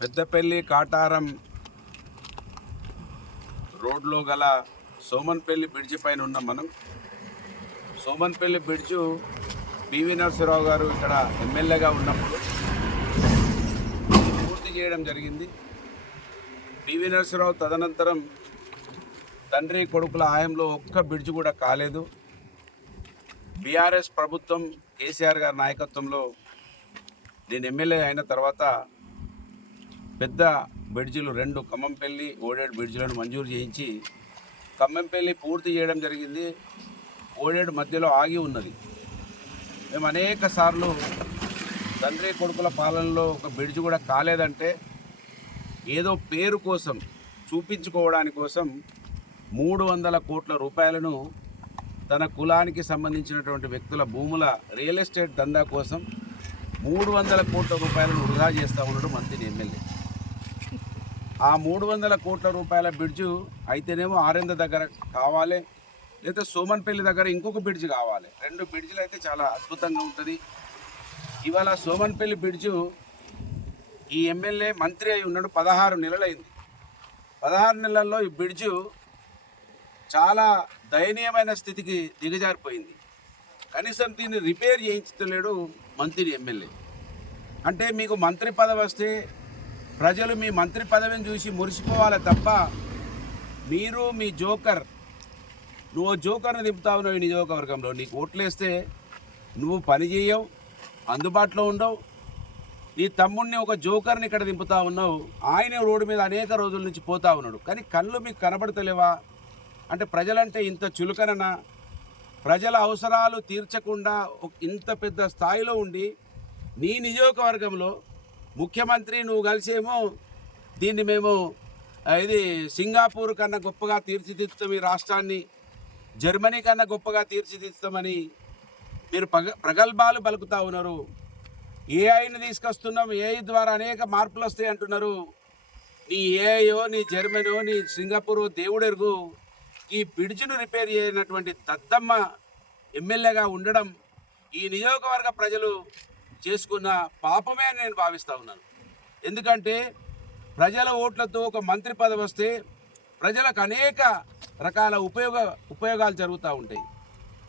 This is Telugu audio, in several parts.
పెద్దపల్లి కాటారం రోడ్లో గల సోమన్పల్లి బ్రిడ్జి పైన ఉన్నాం మనం. సోమన్పల్లి బ్రిడ్జు పివి నరసింహరావు గారు ఇక్కడ ఎమ్మెల్యేగా ఉన్నప్పుడు పూర్తి చేయడం జరిగింది. పివి నరసింహరావు తదనంతరం తండ్రి కొడుకుల హయాంలో ఒక్క బ్రిడ్జి కూడా కాలేదు. బీఆర్ఎస్ ప్రభుత్వం కేసీఆర్ గారి నాయకత్వంలో నేను ఎమ్మెల్యే అయిన తర్వాత పెద్ద బ్రిడ్జిలు 2 ఖమ్మంపల్లి ఓడేడు బ్రిడ్జిలను మంజూరు చేయించి ఖమ్మంపల్లి పూర్తి చేయడం జరిగింది. ఓడేడు మధ్యలో ఆగి ఉన్నది. మేము అనేక సార్లు తండ్రి కొడుకుల పాలనలో ఒక బ్రిడ్జి కూడా కాలేదంటే ఏదో పేరు కోసం చూపించుకోవడానికి కోసం 300 కోట్ల రూపాయలను తన కులానికి సంబంధించినటువంటి వ్యక్తుల భూముల రియల్ ఎస్టేట్ దందా కోసం 300 కోట్ల రూపాయలను వృధా చేస్తూ ఉన్నాడు మంత్రి ఎమ్మెల్యే. ఆ 300 కోట్ల రూపాయల బ్రిడ్జు అయితేనేమో ఆరెంద దగ్గర కావాలి, లేదా సోమన్పల్లి దగ్గర ఇంకొక బ్రిడ్జి కావాలి. 2 బ్రిడ్జిలు అయితే చాలా అద్భుతంగా ఉంటుంది. ఇవాళ సోమన్పల్లి బ్రిడ్జు ఈ ఎమ్మెల్యే మంత్రి అయి ఉన్నాడు, 16 నెలలైంది. 16 నెలల్లో ఈ బ్రిడ్జు చాలా దయనీయమైన స్థితికి దిగజారిపోయింది. కనీసం దీన్ని రిపేర్ చేయించలేడు మంత్రి ఎమ్మెల్యే. అంటే మీకు మంత్రి పదవి వస్తే ప్రజలు మీ మంత్రి పదవిని చూసి మురిసిపోవాలి తప్ప మీరు మీ నువ్వు జోకర్ని దింపుతా ఉన్నావు. ఈ నియోజకవర్గంలో నీకు ఓట్లేస్తే నువ్వు పని చేయవు, అందుబాటులో ఉండవు. నీ తమ్ముడిని ఒక జోకర్ని ఇక్కడ దింపుతా ఉన్నావు. ఆయన రోడ్డు మీద అనేక రోజుల నుంచి పోతా ఉన్నాడు, కానీ కళ్ళు మీకు కనబడతలేవా? అంటే ప్రజలంటే ఇంత చులకననా? ప్రజల అవసరాలు తీర్చకుండా ఇంత పెద్ద స్థాయిలో ఉండి నీ నియోజకవర్గంలో ముఖ్యమంత్రి నువ్వు కలిసేమో దీన్ని మేము ఇది సింగపూర్ కన్నా గొప్పగా తీర్చిదిద్దుతాం, ఈ రాష్ట్రాన్ని జర్మనీ కన్నా గొప్పగా తీర్చిదిద్దుతామని మీరు ప్రగల్భాలు పలుకుతూ ఉన్నారు. ఏఐని తీసుకొస్తున్నాం, ఏఐ ద్వారా అనేక మార్పులు వస్తాయి అంటున్నారు. నీ ఏఐయో, నీ జర్మనో, నీ సింగపూర్ దేవుడెరుగు. ఈ బ్రిడ్జ్ను రిపేర్ చేయనటువంటి దద్దమ్మ ఎమ్మెల్యేగా ఉండడం ఈ నియోజకవర్గ ప్రజలు చేసుకున్న పాపమే అని నేను భావిస్తూ ఉన్నాను. ఎందుకంటే ప్రజల ఓట్లతో ఒక మంత్రి పదవి వస్తే ప్రజలకు అనేక రకాల ఉపయోగాలు జరుగుతూ ఉంటాయి,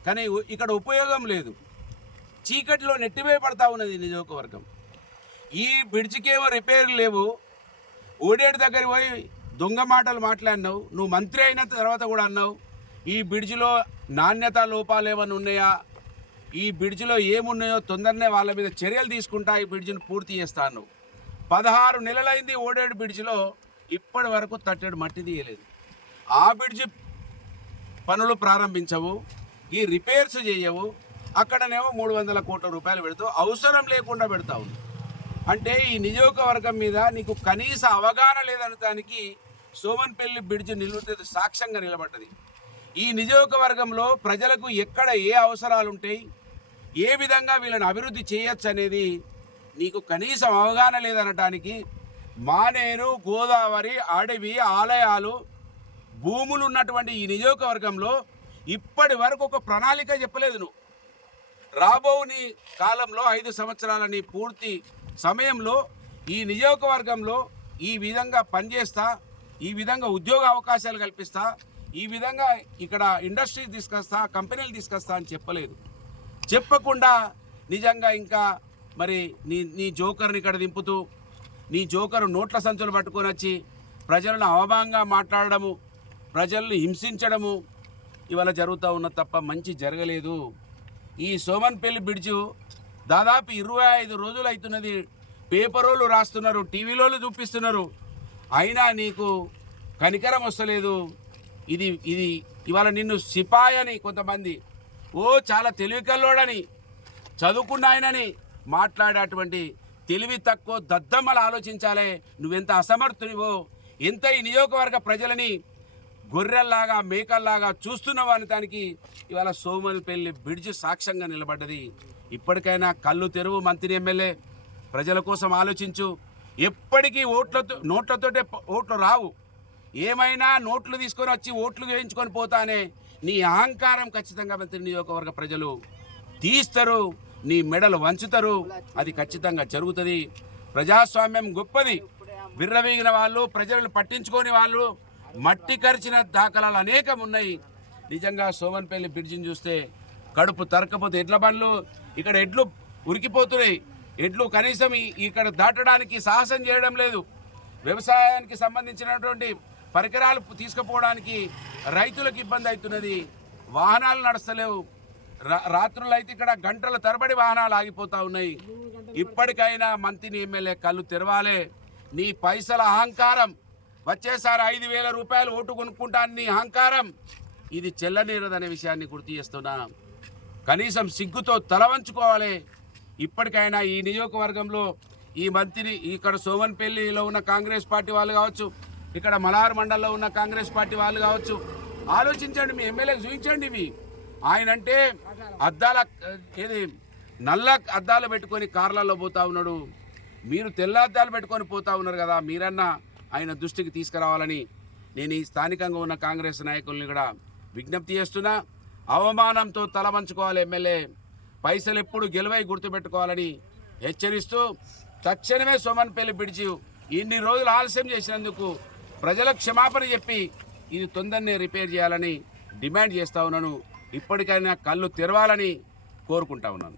కానీ ఇక్కడ ఉపయోగం లేదు. చీకటిలో నెట్టివేయబడతా ఉన్నది ఈ నియోజకవర్గం. ఈ బ్రిడ్జికేమో రిపేర్ లేవు. ఓడేడు దగ్గర పోయి దొంగ మాటలు మాట్లాడినావు. నువ్వు మంత్రి అయిన తర్వాత కూడా అన్నావు ఈ బ్రిడ్జిలో నాణ్యత లోపాలు ఏమైనా ఉన్నాయా, ఈ బ్రిడ్జిలో ఏమున్నాయో తొందరనే వాళ్ళ మీద చర్యలు తీసుకుంటా ఈ బ్రిడ్జిని పూర్తి చేస్తాను. 16 నెలలైంది ఓడేడు బ్రిడ్జిలో ఇప్పటి వరకు తట్టెడు మట్టి తీయలేదు. ఆ బ్రిడ్జి పనులు ప్రారంభించవు, ఈ రిపేర్స్ చేయవు. అక్కడనేమో 300 కోట్ల రూపాయలు పెడతావు, అవసరం లేకుండా పెడతావు. అంటే ఈ నియోజకవర్గం మీద నీకు కనీస అవగాహన లేదనటానికి సోమన్పల్లి బ్రిడ్జి సాక్ష్యంగా నిలబడ్డది. ఈ నియోజకవర్గంలో ప్రజలకు ఎక్కడ ఏ అవసరాలు ఉంటాయి, ఏ విధంగా వీళ్ళని అభివృద్ధి చేయొచ్చు అనేది నీకు కనీసం అవగాహన లేదనటానికి మానేరు, గోదావరి, అడవి, ఆలయాలు, భూములు ఉన్నటువంటి ఈ నియోజకవర్గంలో ఇప్పటి వరకు ఒక ప్రణాళిక చెప్పలేదు నువ్వు. రాబోని కాలంలో 5 సంవత్సరాల నీ పూర్తి సమయంలో ఈ నియోజకవర్గంలో ఈ విధంగా పనిచేస్తా, ఈ విధంగా ఉద్యోగ అవకాశాలు కల్పిస్తా, ఈ విధంగా ఇక్కడ ఇండస్ట్రీస్ తీసుకొస్తా, కంపెనీలు తీసుకొస్తా అని చెప్పలేదు. చెప్పకుండా నిజంగా ఇంకా మరి నీ జోకర్ని ఇక్కడ దింపుతూ నీ జోకరు నోట్ల సంచులు పట్టుకొని వచ్చి ప్రజలను అవమానంగా మాట్లాడడము, ప్రజలను హింసించడము ఇవాళ జరుగుతూ ఉన్న తప్ప మంచి జరగలేదు. ఈ సోమన్పల్లి బ్రిడ్జు దాదాపు 25 రోజులు అవుతున్నది. పేపరోళ్ళు రాస్తున్నారు, టీవీలోళ్ళు చూపిస్తున్నారు, అయినా నీకు కనికరం వస్తలేదు. ఇది ఇవాళ నిన్ను సిపాయని కొంతమంది చాలా తెలివికల్లోడని చదువుకున్న ఆయనని మాట్లాడేటువంటి తెలివి తక్కువ దద్దమ్మలు ఆలోచించాలే. నువ్వెంత అసమర్థునివో, ఎంత ఈ నియోజకవర్గ ప్రజలని గొర్రెల్లాగా మేకల్లాగా చూస్తున్నావు అనే దానికి ఇవాళ సోమన్పల్లి బ్రిడ్జి సాక్ష్యంగా నిలబడ్డది. ఇప్పటికైనా కళ్ళు తెరువు మంత్రి ఎమ్మెల్యే, ప్రజల కోసం ఆలోచించు. ఎప్పటికీ నోట్లతోటే ఓట్లు రావు. ఏమైనా నోట్లు తీసుకొని వచ్చి ఓట్లు వేయించుకొని పోతానే నీ అహంకారం ఖచ్చితంగా మంత్రి నియోజకవర్గ ప్రజలు తీస్తారు, నీ మెడలు వంచుతారు. అది ఖచ్చితంగా జరుగుతుంది. ప్రజాస్వామ్యం గొప్పది. విర్రవీగిన వాళ్ళు, ప్రజలను పట్టించుకోని వాళ్ళు, మట్టి కరిచిన దాఖలాలు అనేకం ఉన్నాయి. నిజంగా సోమన్పల్లి బ్రిడ్జిని చూస్తే కడుపు తరకపోతే ఎడ్ల బండ్లు ఇక్కడ ఎడ్లు ఉరికిపోతున్నాయి. ఎడ్లు కనీసం ఇక్కడ దాటడానికి సాహసం చేయడం లేదు. వ్యవసాయానికి సంబంధించినటువంటి పరికరాలు తీసుకుపోవడానికి రైతులకు ఇబ్బంది అవుతున్నది. వాహనాలు నడుస్తలేవు. రాత్రులు అయితే ఇక్కడ గంటల తరబడి వాహనాలు ఆగిపోతూ ఉన్నాయి. ఇప్పటికైనా మంత్రిని ఎమ్మెల్యే కళ్ళు తెరవాలే. నీ పైసల అహంకారం, వచ్చేసారి 5,000 రూపాయలు ఓటు కొనుక్కుంటాను నీ అహంకారం, ఇది చెల్లనీరదనే విషయాన్ని గుర్తు చేస్తున్నా. కనీసం సిగ్గుతో తల వంచుకోవాలి. ఇప్పటికైనా ఈ నియోజకవర్గంలో ఈ మంత్రి, ఇక్కడ సోమన్పల్లిలో ఉన్న కాంగ్రెస్ పార్టీ వాళ్ళు కావచ్చు, ఇక్కడ మలార్ మండలంలో ఉన్న కాంగ్రెస్ పార్టీ వాళ్ళు కావచ్చు, ఆలోచించండి. మీ ఎమ్మెల్యేకి చూపించండి. ఇవి ఆయనంటే అద్దాల నల్ల అద్దాలు పెట్టుకొని కార్లలో పోతా ఉన్నాడు. మీరు తెల్ల అద్దాలు పెట్టుకొని పోతా ఉన్నారు కదా. మీరన్నా ఆయన దృష్టికి తీసుకురావాలని నేను ఈ స్థానికంగా ఉన్న కాంగ్రెస్ నాయకుల్ని కూడా విజ్ఞప్తి చేస్తున్నా. అవమానంతో తల వంచుకోవాలి ఎమ్మెల్యే. పైసలు ఎప్పుడు గెలువై గుర్తుపెట్టుకోవాలని హెచ్చరిస్తూ తక్షణమే సోమన్పల్లి బ్రిడ్జి ఇన్ని రోజులు ఆలస్యం చేసినందుకు ప్రజలకు క్షమాపణ చెప్పి ఇది తొందరనే రిపేర్ చేయాలని డిమాండ్ చేస్తూ ఉన్నాను. ఇప్పటికైనా కళ్ళు తెరవాలని కోరుకుంటా ఉన్నాను.